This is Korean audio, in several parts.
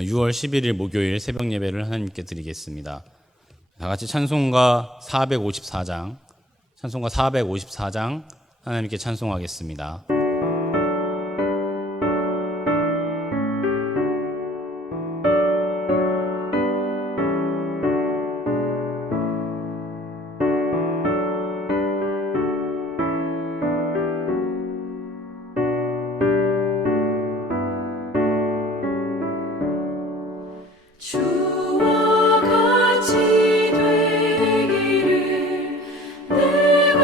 6월 11일 목요일 새벽 예배를 하나님께 드리겠습니다. 다 같이 찬송가 454장 하나님께 찬송하겠습니다. 주와 같이 되기를 내가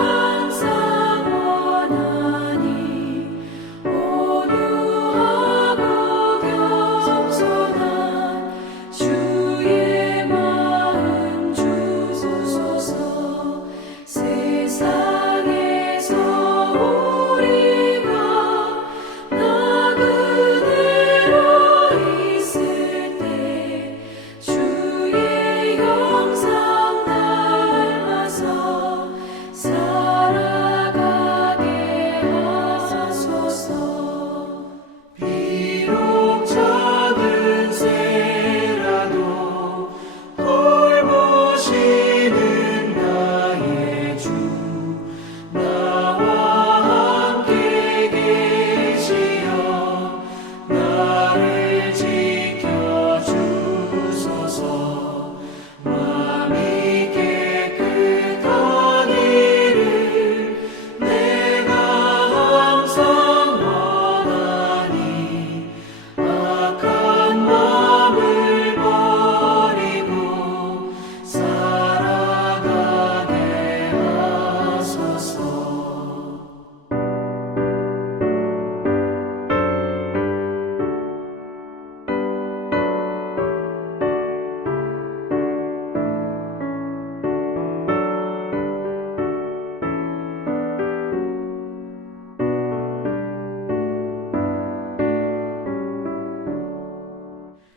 항상 원하니 온유하고 겸손한 주의 마음 주소서. 세상에서 우리가 나 그대로 있을 때 주의 형상 닮아서 살아가게 하소서. 비록 작은 새라도 돌보시는 나의 주 나와 함께 계시어 나를 지켜주소서. 마음이 깨끗한 일을 내가 항상 원하니 악한 마음을 버리고 살아가게 하소서.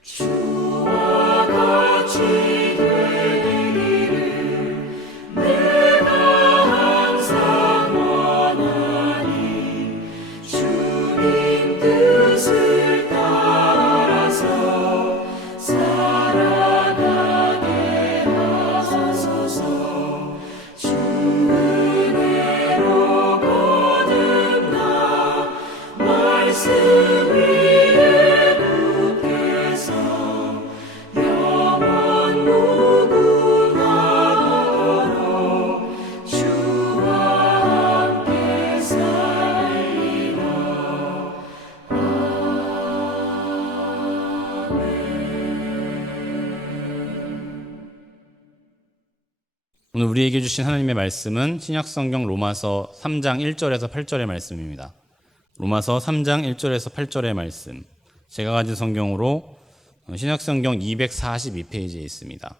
주와 같이 되기를 내가 항상 원하니 주님 뜻을 따라서 살아가게 하소서. 주 은혜로 거듭나 말씀 위에 굳게서 영원 무궁하도록 주와 함께 살리라. 오늘 우리에게 주신 하나님의 말씀은 신약성경 로마서 3장 1절에서 8절의 말씀입니다. 로마서 3장 1절에서 8절의 말씀, 제가 가진 성경으로 신약성경 242페이지에 있습니다.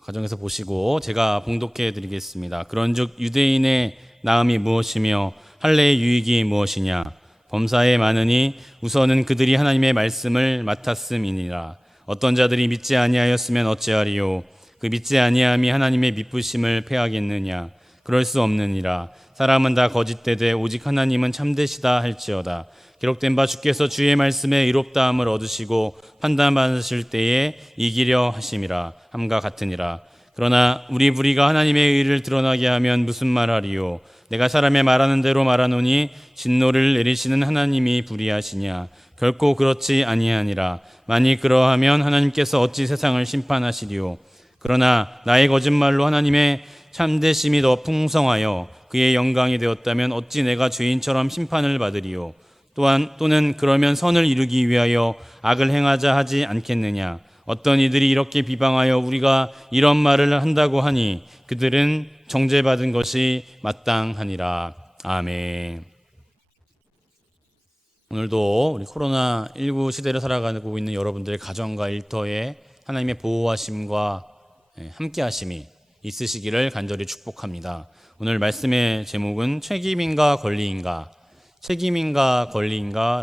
가정에서 보시고 제가 봉독해 드리겠습니다. 그런즉 유대인의 나음이 무엇이며 할례의 유익이 무엇이냐? 범사에 많으니 우선은 그들이 하나님의 말씀을 맡았음이니라. 어떤 자들이 믿지 아니하였으면 어찌하리요? 그 믿지 아니함이 하나님의 미쁘심을 패하겠느냐? 그럴 수 없느니라. 사람은 다 거짓되되 오직 하나님은 참되시다 할지어다. 기록된 바 주께서 주의 말씀에 의롭다함을 얻으시고 판단받으실 때에 이기려 하심이라 함과 같으니라. 그러나 우리 불의가 하나님의 의를 드러나게 하면 무슨 말하리요? 내가 사람의 말하는 대로 말하노니 진노를 내리시는 하나님이 불의하시냐? 결코 그렇지 아니하니라. 만일 그러하면 하나님께서 어찌 세상을 심판하시리요? 그러나 나의 거짓말로 하나님의 참되심이 더 풍성하여 그의 영광이 되었다면 어찌 내가 죄인처럼 심판을 받으리요? 또는 그러면 선을 이루기 위하여 악을 행하자 하지 않겠느냐? 어떤 이들이 이렇게 비방하여 우리가 이런 말을 한다고 하니 그들은 정죄받은 것이 마땅하니라. 아멘. 오늘도 우리 코로나19 시대를 살아가고 있는 여러분들의 가정과 일터에 하나님의 보호하심과 함께하심이 있으시기를 간절히 축복합니다. 오늘 말씀의 제목은 책임인가 권리인가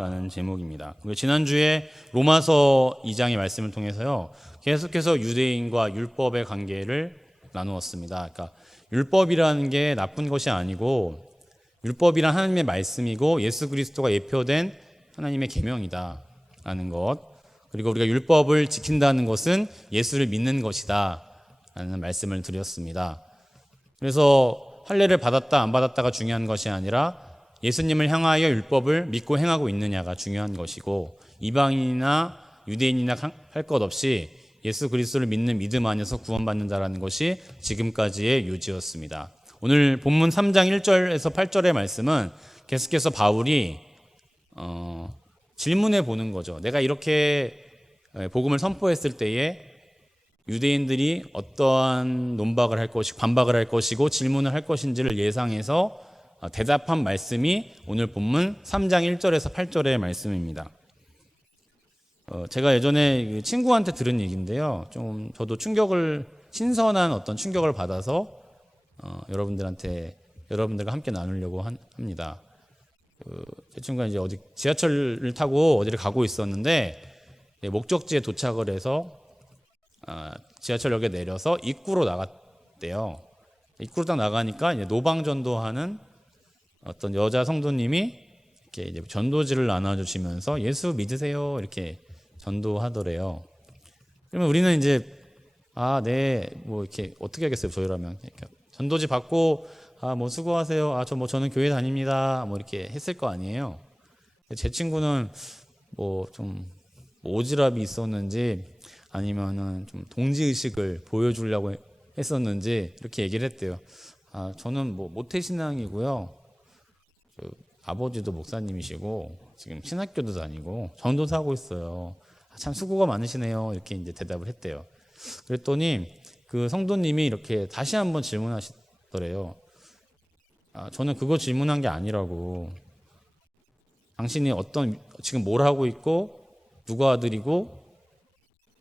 라는 제목입니다. 지난주에 로마서 2장의 말씀을 통해서요, 계속해서 유대인과 율법의 관계를 나누었습니다. 그러니까 율법이라는 게 나쁜 것이 아니고 율법이란 하나님의 말씀이고 예수 그리스도가 예표된 하나님의 계명이다라는 것, 그리고 우리가 율법을 지킨다는 것은 예수를 믿는 것이다 라는 말씀을 드렸습니다. 그래서 할례를 받았다 안 받았다가 중요한 것이 아니라 예수님을 향하여 율법을 믿고 행하고 있느냐가 중요한 것이고, 이방인이나 유대인이나 할 것 없이 예수 그리스도를 믿는 믿음 안에서 구원받는다라는 것이 지금까지의 요지였습니다. 오늘 본문 3장 1절에서 8절의 말씀은 계속해서 바울이 질문해 보는 거죠. 내가 이렇게 복음을 선포했을 때에 유대인들이 어떠한 논박을 할 것이고 반박을 할 것이고 질문을 할 것인지를 예상해서 대답한 말씀이 오늘 본문 3장 1절에서 8절의 말씀입니다. 제가 예전에 친구한테 들은 얘기인데요. 좀 저도 신선한 어떤 충격을 받아서 여러분들과 함께 나누려고 합니다. 제 친구가 이제 어디 지하철을 타고 어디를 가고 있었는데 목적지에 도착을 해서 지하철역에 내려서 입구로 나갔대요. 입구로 딱 나가니까 이제 노방전도하는 어떤 여자 성도님이 이렇게 이제 전도지를 나눠주시면서 예수 믿으세요 이렇게 전도하더래요. 그러면 우리는 이제 네, 뭐 이렇게 어떻게 하겠어요? 저희라면 전도지 받고 뭐 수고하세요. 저는 교회 다닙니다. 뭐 이렇게 했을 거 아니에요. 제 친구는 뭐 좀 오지랖이 있었는지 아니면은 좀 동지의식을 보여주려고 했었는지 이렇게 얘기를 했대요. 저는 뭐 모태신앙이고요. 아버지도 목사님이시고 지금 신학교도 다니고 전도사 하고 있어요. 참 수고가 많으시네요. 이렇게 이제 대답을 했대요. 그랬더니 그 성도님이 이렇게 다시 한번 질문하시더래요. 저는 그거 질문한 게 아니라고. 당신이 지금 뭘 하고 있고 누가 아들이고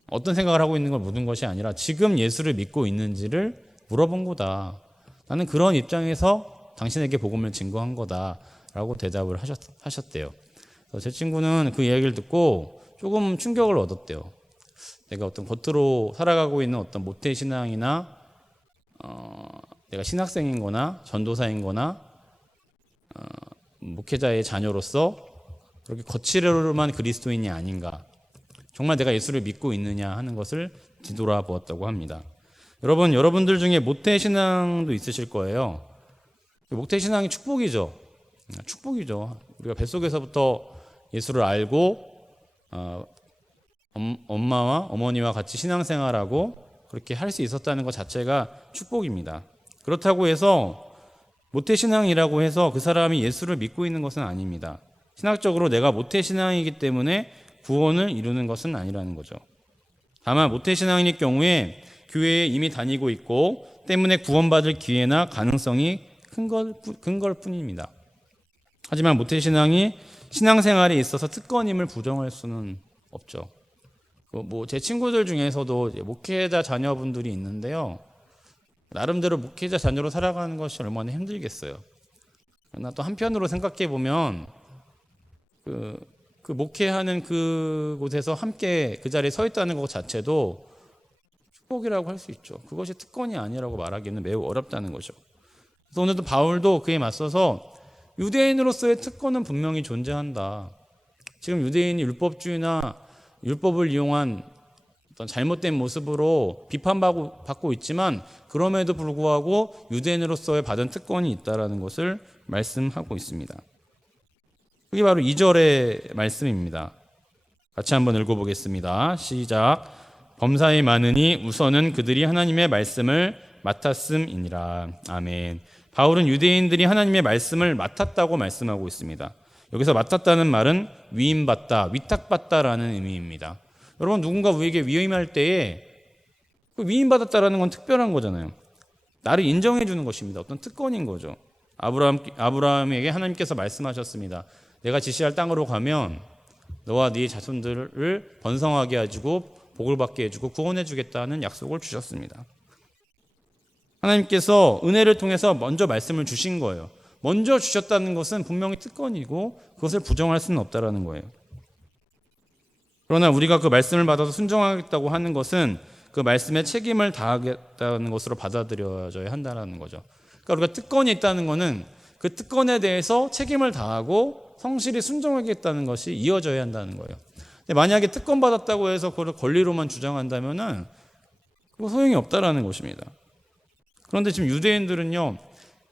어떤 생각을 하고 있는 걸 묻은 것이 아니라 지금 예수를 믿고 있는지를 물어본 거다. 나는 그런 입장에서 당신에게 복음을 증거한 거다라고 대답을 하셨대요. 그래서 제 친구는 그 이야기를 듣고 조금 충격을 얻었대요. 내가 어떤 겉으로 살아가고 있는 어떤 모태신앙이나 내가 신학생인 거나 전도사인 거나 목회자의 자녀로서 그렇게 거칠어만 그리스도인이 아닌가, 정말 내가 예수를 믿고 있느냐 하는 것을 뒤돌아 보았다고 합니다. 여러분들 중에 모태신앙도 있으실 거예요. 모태신앙이 축복이죠. 우리가 뱃속에서부터 예수를 알고 엄마와 어머니와 같이 신앙생활하고 그렇게 할 수 있었다는 것 자체가 축복입니다. 그렇다고 해서 모태신앙이라고 해서 그 사람이 예수를 믿고 있는 것은 아닙니다. 신학적으로 내가 모태신앙이기 때문에 구원을 이루는 것은 아니라는 거죠. 다만 모태신앙일 경우에 교회에 이미 다니고 있고 때문에 구원받을 기회나 가능성이 큰 걸 뿐입니다. 하지만 모태신앙이 신앙생활에 있어서 특권임을 부정할 수는 없죠. 제 친구들 중에서도 목회자 자녀분들이 있는데요. 나름대로 목회자 자녀로 살아가는 것이 얼마나 힘들겠어요. 그러나 또 한편으로 생각해 보면 그 목회하는 그곳에서 함께 그 자리에 서 있다는 것 자체도 축복이라고 할 수 있죠. 그것이 특권이 아니라고 말하기는 매우 어렵다는 거죠. 그래서 오늘도 바울도 그에 맞서서 유대인으로서의 특권은 분명히 존재한다. 지금 유대인이 율법주의나 율법을 이용한 어떤 잘못된 모습으로 비판받고 있지만 그럼에도 불구하고 유대인으로서의 받은 특권이 있다는 것을 말씀하고 있습니다. 그게 바로 2절의 말씀입니다. 같이 한번 읽어보겠습니다. 시작. 범사에 많으니 우선은 그들이 하나님의 말씀을 맡았음이니라. 아멘. 바울은 유대인들이 하나님의 말씀을 맡았다고 말씀하고 있습니다. 여기서 맡았다는 말은 위임받다, 위탁받다라는 의미입니다. 여러분, 누군가 우리에게 위임할 때에 그 위임받았다라는 건 특별한 거잖아요. 나를 인정해 주는 것입니다. 어떤 특권인 거죠. 아브라함에게 하나님께서 말씀하셨습니다. 내가 지시할 땅으로 가면 너와 네 자손들을 번성하게 해주고 복을 받게 해주고 구원해 주겠다는 약속을 주셨습니다. 하나님께서 은혜를 통해서 먼저 말씀을 주신 거예요. 먼저 주셨다는 것은 분명히 특권이고 그것을 부정할 수는 없다라는 거예요. 그러나 우리가 그 말씀을 받아서 순종하겠다고 하는 것은 그 말씀에 책임을 다하겠다는 것으로 받아들여져야 한다는 거죠. 그러니까 우리가 특권이 있다는 것은 그 특권에 대해서 책임을 다하고 성실히 순종하겠다는 것이 이어져야 한다는 거예요. 근데 만약에 특권 받았다고 해서 그걸 권리로만 주장한다면은 그거 소용이 없다라는 것입니다. 그런데 지금 유대인들은요,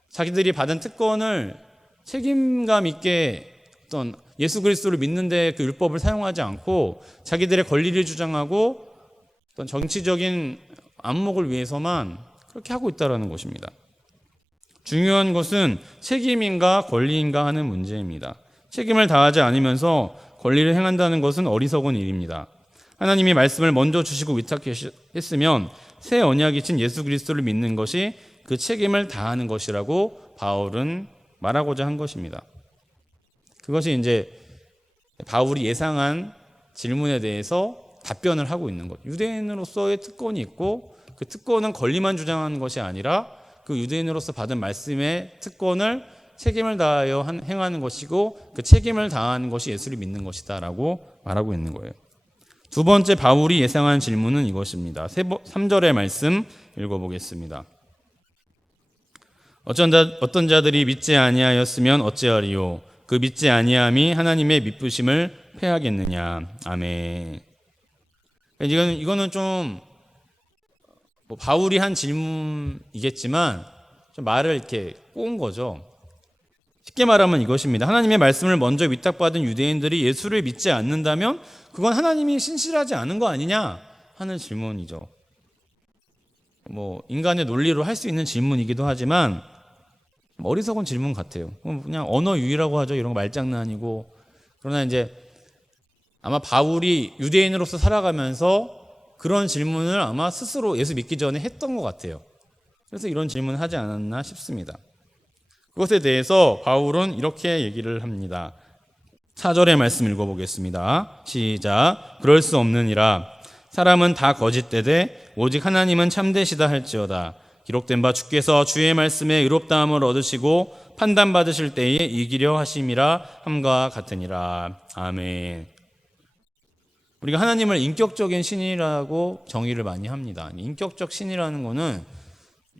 자기들이 받은 특권을 책임감 있게 어떤 예수 그리스도를 믿는데 그 율법을 사용하지 않고 자기들의 권리를 주장하고 어떤 정치적인 안목을 위해서만 그렇게 하고 있다라는 것입니다. 중요한 것은 책임인가 권리인가 하는 문제입니다. 책임을 다하지 않으면서 권리를 행한다는 것은 어리석은 일입니다. 하나님이 말씀을 먼저 주시고 위탁했으면 새 언약이신 예수 그리스도를 믿는 것이 그 책임을 다하는 것이라고 바울은 말하고자 한 것입니다. 그것이 이제 바울이 예상한 질문에 대해서 답변을 하고 있는 것. 유대인으로서의 특권이 있고 그 특권은 권리만 주장하는 것이 아니라 그 유대인으로서 받은 말씀의 특권을 책임을 다하여 행하는 것이고 그 책임을 다하는 것이 예수를 믿는 것이다라고 말하고 있는 거예요. 두 번째 바울이 예상한 질문은 이것입니다. 3절의 말씀 읽어보겠습니다. 어떤 자들이 믿지 아니하였으면 어찌하리요? 그 믿지 아니함이 하나님의 미쁘심을 패하겠느냐. 아멘. 이거는 좀 바울이 한 질문이겠지만 좀 말을 이렇게 꼬은 거죠. 쉽게 말하면 이것입니다. 하나님의 말씀을 먼저 위탁받은 유대인들이 예수를 믿지 않는다면 그건 하나님이 신실하지 않은 거 아니냐 하는 질문이죠. 인간의 논리로 할 수 있는 질문이기도 하지만 어리석은 질문 같아요. 그냥 언어 유희라고 하죠. 이런 거 말장난이고. 그러나 이제 아마 바울이 유대인으로서 살아가면서 그런 질문을 아마 스스로 예수 믿기 전에 했던 것 같아요. 그래서 이런 질문을 하지 않았나 싶습니다. 그것에 대해서 바울은 이렇게 얘기를 합니다. 4절의 말씀 읽어보겠습니다. 시작. 그럴 수 없느니라. 사람은 다 거짓되되 오직 하나님은 참되시다 할지어다. 기록된 바 주께서 주의 말씀에 의롭다함을 얻으시고 판단받으실 때에 이기려 하심이라 함과 같으니라. 아멘. 우리가 하나님을 인격적인 신이라고 정의를 많이 합니다. 인격적 신이라는 거는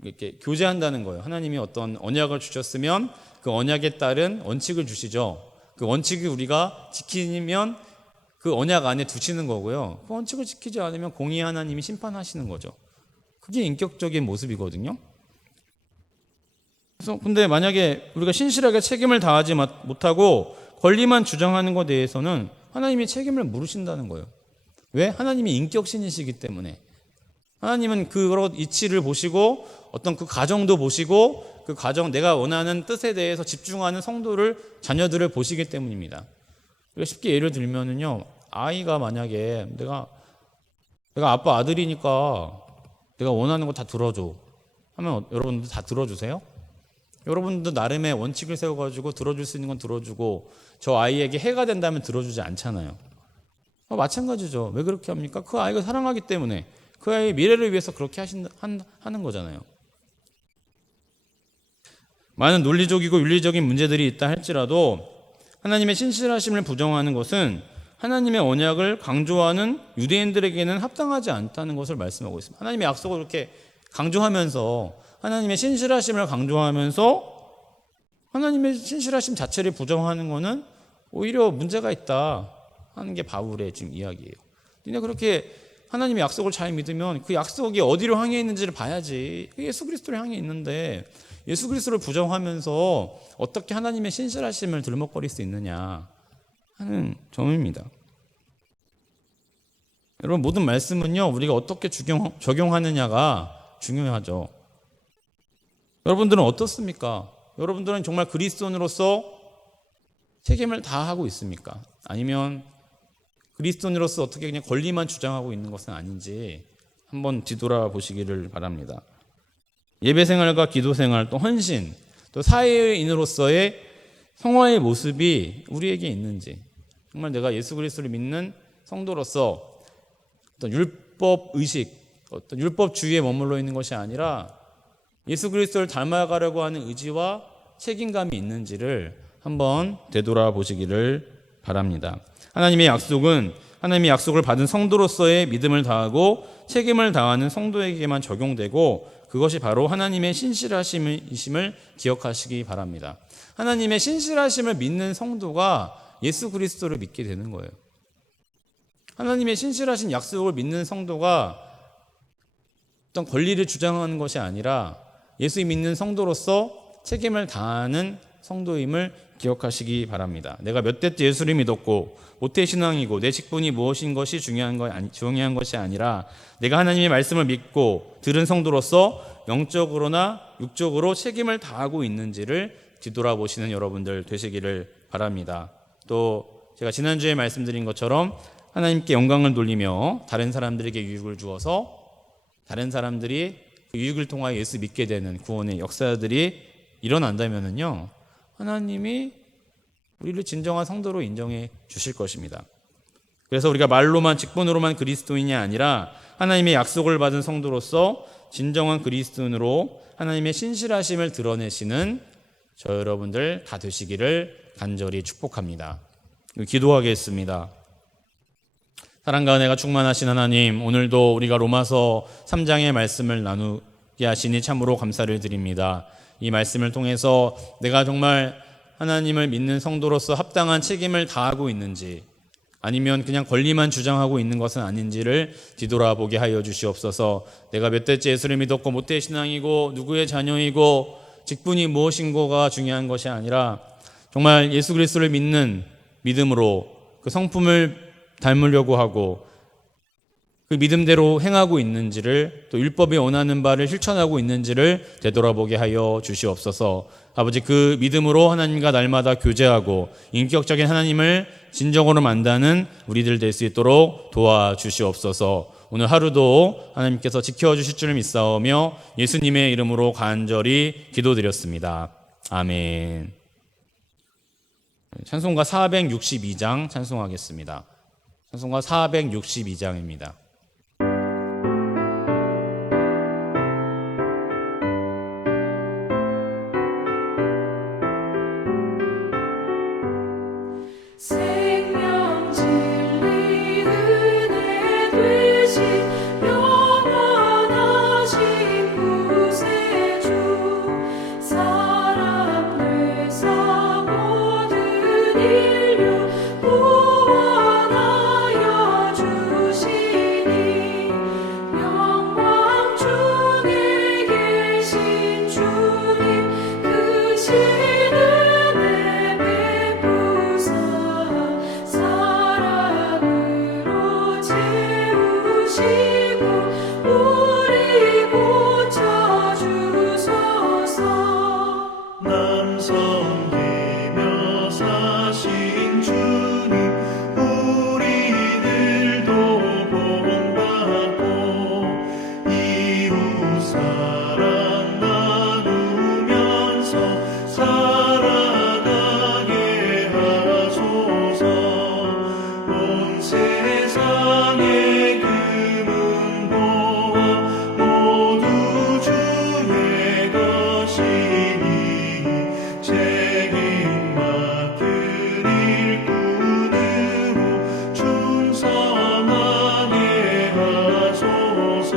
이렇게 교제한다는 거예요. 하나님이 어떤 언약을 주셨으면 그 언약에 따른 원칙을 주시죠. 그 원칙이 우리가 지키면 그 언약 안에 두시는 거고요. 그 원칙을 지키지 않으면 공의 하나님이 심판하시는 거죠. 그게 인격적인 모습이거든요. 그래서 근데 만약에 우리가 신실하게 책임을 다하지 못하고 권리만 주장하는 것에 대해서는 하나님이 책임을 물으신다는 거예요. 왜? 하나님이 인격신이시기 때문에. 하나님은 그런 이치를 보시고 어떤 그 가정도 보시고 그 가정 내가 원하는 뜻에 대해서 집중하는 성도를 자녀들을 보시기 때문입니다. 쉽게 예를 들면은요, 아이가 만약에 내가 아빠 아들이니까 내가 원하는 거 다 들어줘 하면 여러분들 다 들어주세요? 여러분도 나름의 원칙을 세워가지고 들어줄 수 있는 건 들어주고 저 아이에게 해가 된다면 들어주지 않잖아요. 마찬가지죠. 왜 그렇게 합니까? 그 아이가 사랑하기 때문에 그 아이의 미래를 위해서 그렇게 하는 거잖아요. 많은 논리적이고 윤리적인 문제들이 있다 할지라도 하나님의 신실하심을 부정하는 것은 하나님의 언약을 강조하는 유대인들에게는 합당하지 않다는 것을 말씀하고 있습니다. 하나님의 약속을 이렇게 강조하면서 하나님의 신실하심을 강조하면서 하나님의 신실하심 자체를 부정하는 것은 오히려 문제가 있다 하는 게 바울의 지금 이야기예요. 니네 그렇게 하나님의 약속을 잘 믿으면 그 약속이 어디로 향해 있는지를 봐야지. 예수 그리스도를 향해 있는데 예수 그리스도를 부정하면서 어떻게 하나님의 신실하심을 들먹거릴 수 있느냐 하는 점입니다. 여러분, 모든 말씀은요, 우리가 어떻게 적용하느냐가 중요하죠. 여러분들은 어떻습니까? 여러분들은 정말 그리스도인으로서 책임을 다하고 있습니까? 아니면 그리스도인으로서 어떻게 그냥 권리만 주장하고 있는 것은 아닌지 한번 뒤돌아보시기를 바랍니다. 예배생활과 기도생활, 또 헌신, 또 사회인으로서의 성화의 모습이 우리에게 있는지, 정말 내가 예수 그리스도를 믿는 성도로서 어떤 율법 의식, 어떤 율법주의에 머물러 있는 것이 아니라 예수 그리스도를 닮아가려고 하는 의지와 책임감이 있는지를 한번 되돌아보시기를 바랍니다. 하나님의 약속을 받은 성도로서의 믿음을 다하고 책임을 다하는 성도에게만 적용되고 그것이 바로 하나님의 신실하심을 기억하시기 바랍니다. 하나님의 신실하심을 믿는 성도가 예수 그리스도를 믿게 되는 거예요. 하나님의 신실하신 약속을 믿는 성도가 어떤 권리를 주장하는 것이 아니라 예수 믿는 성도로서 책임을 다하는 성도임을 기억하시기 바랍니다. 내가 몇 대째 예수를 믿었고 모태신앙이고 내 직분이 무엇인 것이 중요한 것이 아니라 내가 하나님의 말씀을 믿고 들은 성도로서 영적으로나 육적으로 책임을 다하고 있는지를 뒤돌아보시는 여러분들 되시기를 바랍니다. 또 제가 지난주에 말씀드린 것처럼 하나님께 영광을 돌리며 다른 사람들에게 유익을 주어서 다른 사람들이 그 유익을 통하여 예수 믿게 되는 구원의 역사들이 일어난다면요, 하나님이 우리를 진정한 성도로 인정해 주실 것입니다. 그래서 우리가 말로만 직분으로만 그리스도인이 아니라 하나님의 약속을 받은 성도로서 진정한 그리스도인으로 하나님의 신실하심을 드러내시는 저 여러분들 다 되시기를 간절히 축복합니다. 기도하겠습니다. 사랑과 은혜가 충만하신 하나님, 오늘도 우리가 로마서 3장의 말씀을 나누게 하시니 참으로 감사를 드립니다. 이 말씀을 통해서 내가 정말 하나님을 믿는 성도로서 합당한 책임을 다하고 있는지, 아니면 그냥 권리만 주장하고 있는 것은 아닌지를 뒤돌아보게 하여 주시옵소서. 내가 몇 대째 예수를 믿었고 모태신앙이고 누구의 자녀이고 직분이 무엇인고가 중요한 것이 아니라 정말 예수 그리스도를 믿는 믿음으로 그 성품을 닮으려고 하고 그 믿음대로 행하고 있는지를, 또 율법이 원하는 바를 실천하고 있는지를 되돌아보게 하여 주시옵소서. 아버지, 그 믿음으로 하나님과 날마다 교제하고 인격적인 하나님을 진정으로 만나는 우리들 될 수 있도록 도와주시옵소서. 오늘 하루도 하나님께서 지켜주실 줄 믿사오며 예수님의 이름으로 간절히 기도드렸습니다. 아멘. 찬송가 462장 찬송하겠습니다. 찬송가 462장입니다. 생명 진리 은혜 되신 영원하신 구세주 사람 되사 모든 인류 구원하여 주시니 영광 중에 계신 주님 그 신은혜 베푸사 사랑으로 채우시고 우리 고쳐주소서. 남성되며 사신 주님 우리들도 본받고 이웃 사랑 나누면서 살아가게 하소서. 온 세상의 금은보화 모두 주의 것이니 책임 맡은 일꾼으로 충성하게 하소서.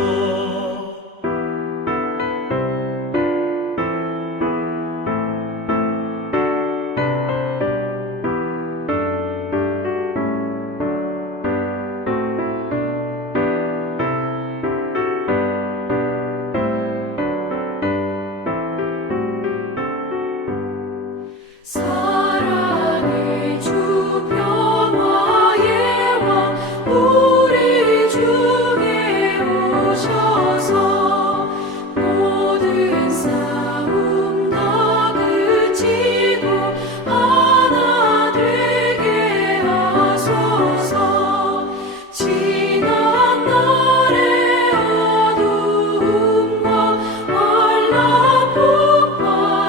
사랑의 주 평화의 왕 우리 중에 오셔서 모든 싸움 다 그치고 하나 되게 하소서. 지난 날의 어두움과 환란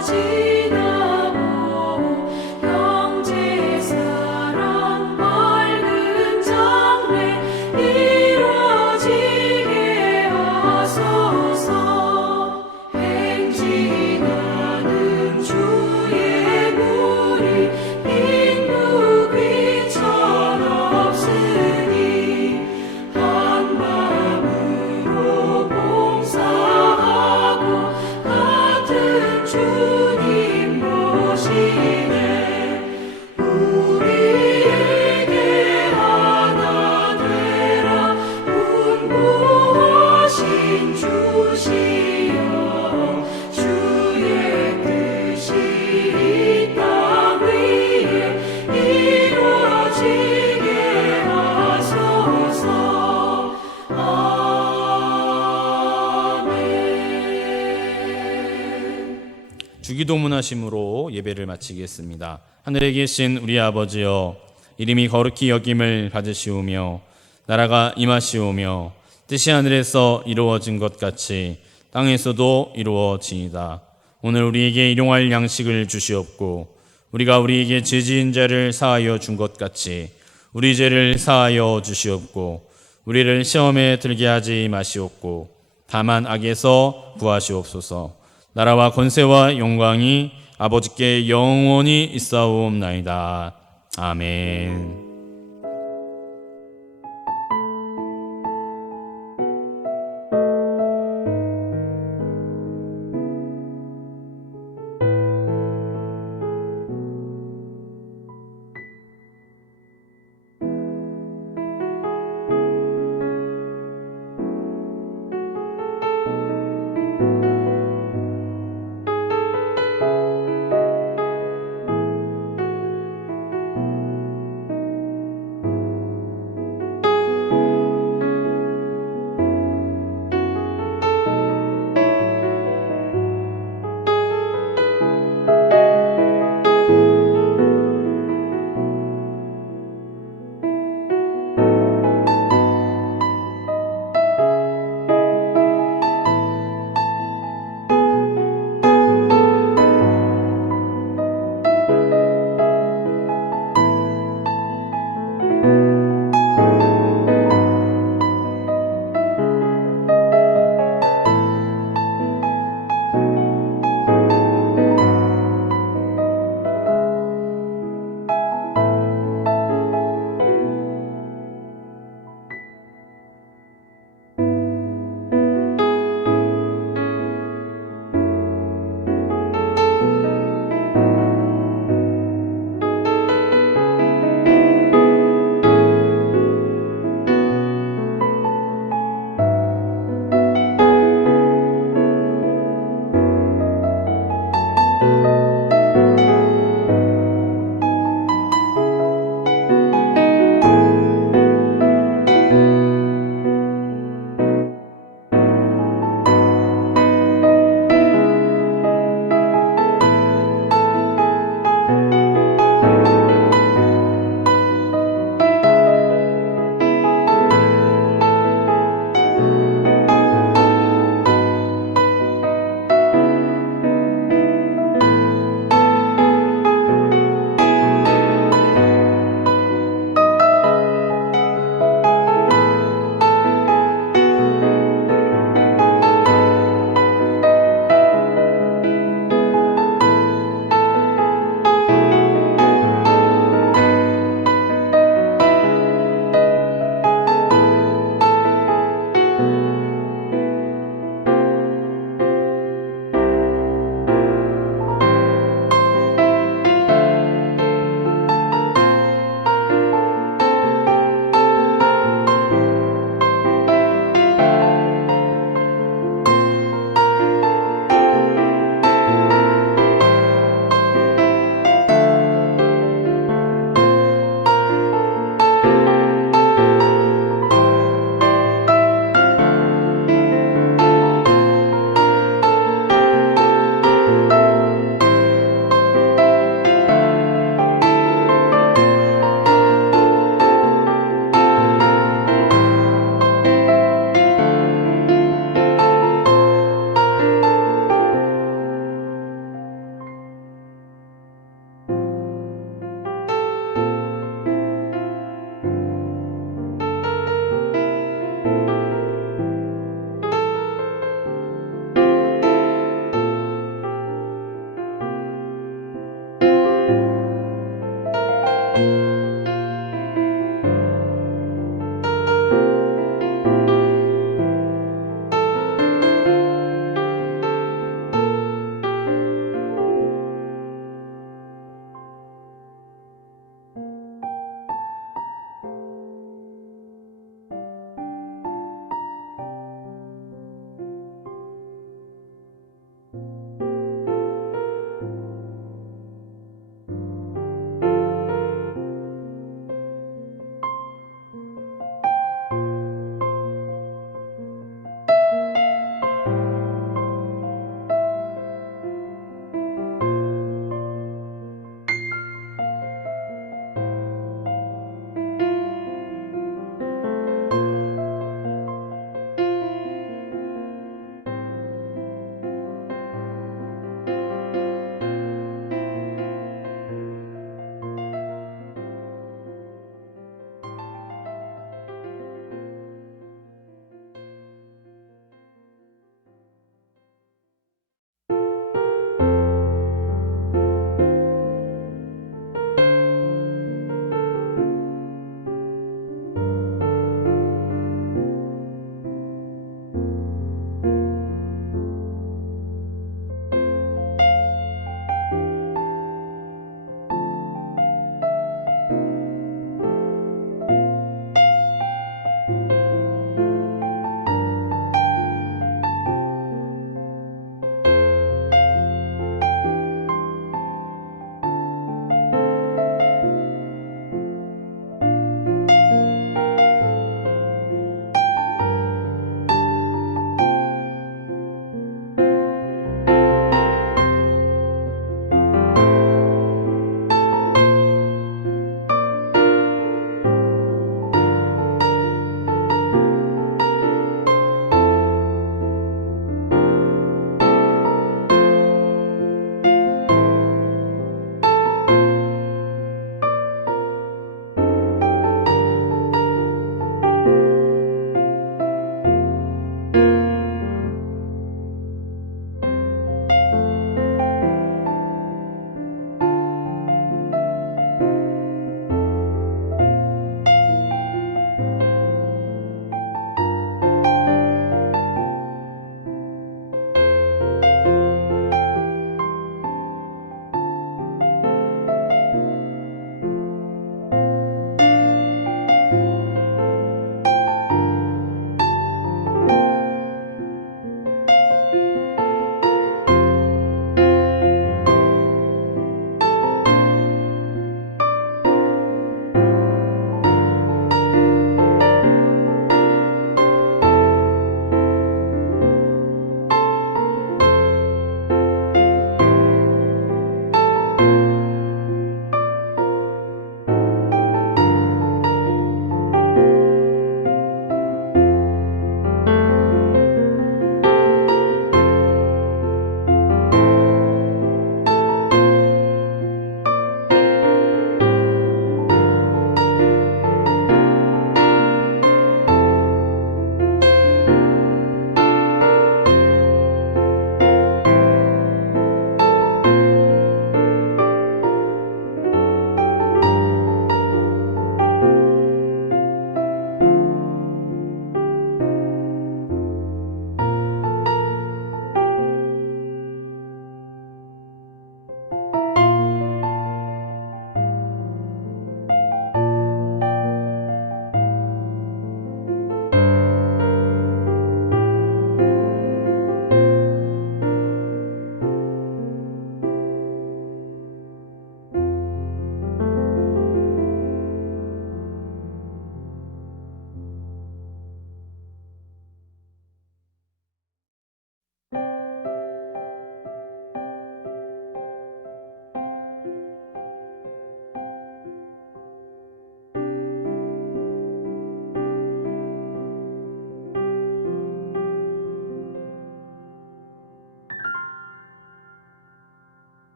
폭파지나고 우리에게 하나 되라 분부하신 주시여 주의 뜻이 이 땅 위에 이루어지게 하소서. 아멘. 주기도문 하심으로 예배를 마치겠습니다. 하늘에 계신 우리 아버지여, 이름이 거룩히 여김을 받으시오며 나라가 임하시오며 뜻이 하늘에서 이루어진 것 같이 땅에서도 이루어지이다. 오늘 우리에게 일용할 양식을 주시옵고 우리가 우리에게 죄 지은 자를 사하여 준 것 같이 우리 죄를 사하여 주시옵고 우리를 시험에 들게 하지 마시옵고 다만 악에서 구하시옵소서. 나라와 권세와 영광이 아버지께 영원히 있사옵나이다. 아멘.